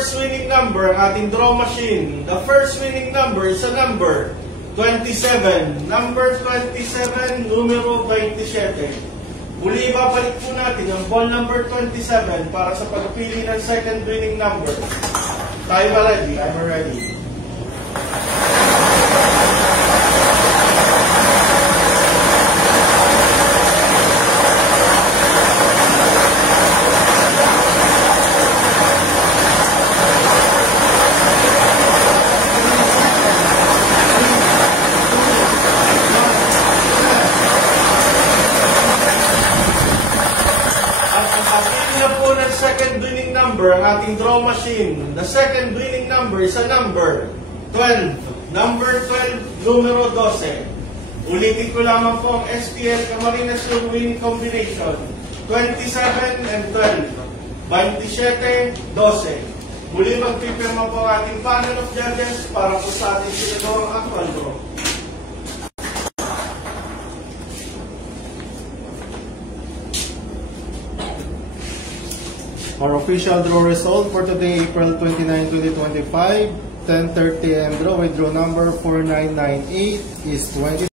first winning number, ang ating draw machine. The first winning number is a number 27. Number 27, numero 27. Muli ibabalik po natin ang ball number 27 para sa pagpili ng second winning number. Timer ready. Timer ready. Second winning number, ang ating draw machine. The second winning number is a number 12. Number 12, numero 12. Ulitin ko lamang po ang STL Camarines yung winning combination. 27 and 12. 27, 12. Muli magpipirma po ang ating panel of judges para po sa ating sinador ang actual draw. Our official draw result for today, April 29, 2025, 10:30 AM draw with draw number 4998 is 20.